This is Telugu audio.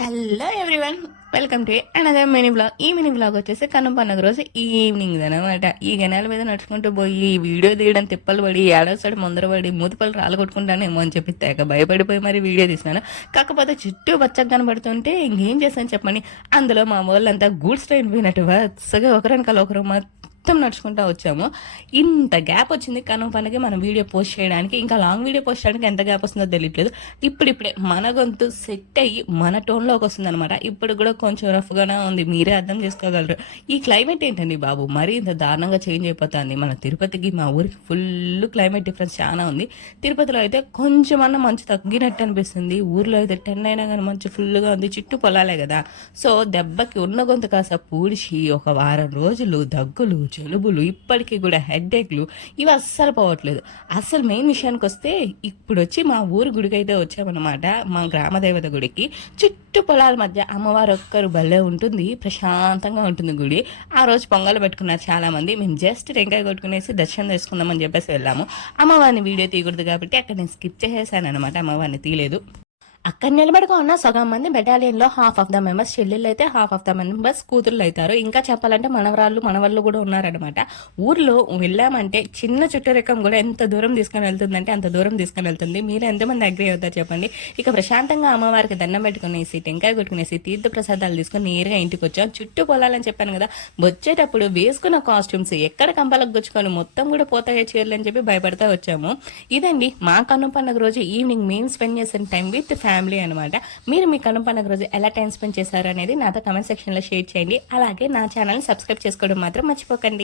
Hello everyone, welcome to another mini blog. ఈ మినీ బ్లాగ్ వచ్చేసి కన్నం పండుగ రోజు ఈవినింగ్ అనమాట. ఈ గనాల మీద నడుచుకుంటూ పోయి వీడియో తీయడం తిప్పలు పడి ఏడోసారి ముందర పడి మూతిపళ్ళు రాలగొట్టుకుంటానేమో అని చెప్పి తెగ భయపడిపోయి మరి వీడియో తీసాను. కాకపోతే చుట్టూ పచ్చగా కనబడుతుంటే ఇంకేం చేస్తాను చెప్పండి. అందులో మా వాళ్ళంతా గూడ్స్ ట్రైన్ పోయినట్టు వరుసగా ఒకరనకాల ఒకరు మొత్తం నడుచుకుంటూ వచ్చాము. ఇంత గ్యాప్ వచ్చింది కనుమ పనికి మనం వీడియో పోస్ట్ చేయడానికి. ఇంకా లాంగ్ వీడియో పోస్ట్ చేయడానికి ఎంత గ్యాప్ వస్తుందో తెలియట్లేదు. ఇప్పుడిప్పుడే మన గొంతు సెట్ అయ్యి మన టోన్లోకి వస్తుంది అనమాట. ఇప్పుడు కూడా కొంచెం రఫ్గానే ఉంది, మీరే అర్థం చేసుకోగలరు. ఈ క్లైమేట్ ఏంటండి బాబు, మరీ ఇంత దారుణంగా చేంజ్ అయిపోతుంది. మన తిరుపతికి మా ఊరికి ఫుల్ క్లైమేట్ డిఫరెన్స్ చాలా ఉంది. తిరుపతిలో అయితే కొంచెం అన్న మంచు తగ్గినట్టు అనిపిస్తుంది. ఊర్లో అయితే 10 అయినా కానీ మంచు ఫుల్గా ఉంది, చుట్టూ పొలాలే కదా. సో దెబ్బకి ఉన్న గొంతు కాస్త పూడిచి ఒక వారం రోజులు దగ్గులు జలుబులు ఇప్పటికీ కూడా హెడ్ఏక్లు ఇవి అస్సలు పోవట్లేదు. అసలు మెయిన్ విషయానికి వస్తే ఇప్పుడు వచ్చి మా ఊరు గుడికి అయితే వచ్చామన్నమాట. మా గ్రామదేవత గుడికి చుట్టూ పొలాల మధ్య అమ్మవారు ఒక్కరు భలే ఉంటుంది, ప్రశాంతంగా ఉంటుంది గుడి. ఆ రోజు పొంగలు పెట్టుకున్నారు చాలా మంది. మేము జస్ట్ టెంకాయ కొట్టుకునేసి దర్శనం చేసుకుందామని చెప్పేసి వెళ్ళాము. అమ్మవారిని వీడియో తీయకూడదు కాబట్టి అక్కడ నేను స్కిప్ చేసేసాను అనమాట, అమ్మవారిని తీయలేదు. అక్కడ నిలబడుకో ఉన్న సగం మంది బెటాలియన్లో హాఫ్ ఆఫ్ ద మెంబర్స్ చెల్లెళ్ళు అయితే హాఫ్ ఆఫ్ ద మెంబర్స్ కూతుళ్ళు అవుతారు. ఇంకా చెప్పాలంటే మనవాళ్ళు కూడా ఉన్నారనమాట. ఊర్లో వెళ్ళామంటే చిన్న చుట్టరికం కూడా ఎంత దూరం తీసుకొని వెళ్తుందంటే అంత దూరం తీసుకొని వెళ్తుంది. మీరు ఎంతమంది అగ్రి అవుతారు చెప్పండి. ఇక ప్రశాంతంగా అమ్మవారికి దండం పెట్టుకునేసి టెంకాయ కొట్టుకునేసి తీర్థ ప్రసాదాలు తీసుకొని నేరుగా ఇంటికి వచ్చాం. చుట్టూ పొలాలని చెప్పాను కదా, వచ్చేటప్పుడు వేసుకున్న కాస్ట్యూమ్స్ ఎక్కడ కంపలకు గుచ్చుకొని మొత్తం కూడా పోతాయో చీరలు అని చెప్పి భయపడతా వచ్చాము. ఇదండి మా కన్ను పండుగ రోజు ఈవినింగ్ మేము స్పెండ్ చేసిన టైం విత్ ఫ్యామిలీ అనమాట. మీరు మీ కన్ను పండుగ రోజు ఎలా టైం స్పెండ్ చేశారు అనేది నాతో కమెంట్ సెక్షన్లో షేర్ చేయండి. అలాగే నా ఛానల్ని సబ్స్క్రైబ్ చేసుకోవడం మాత్రం మర్చిపోకండి.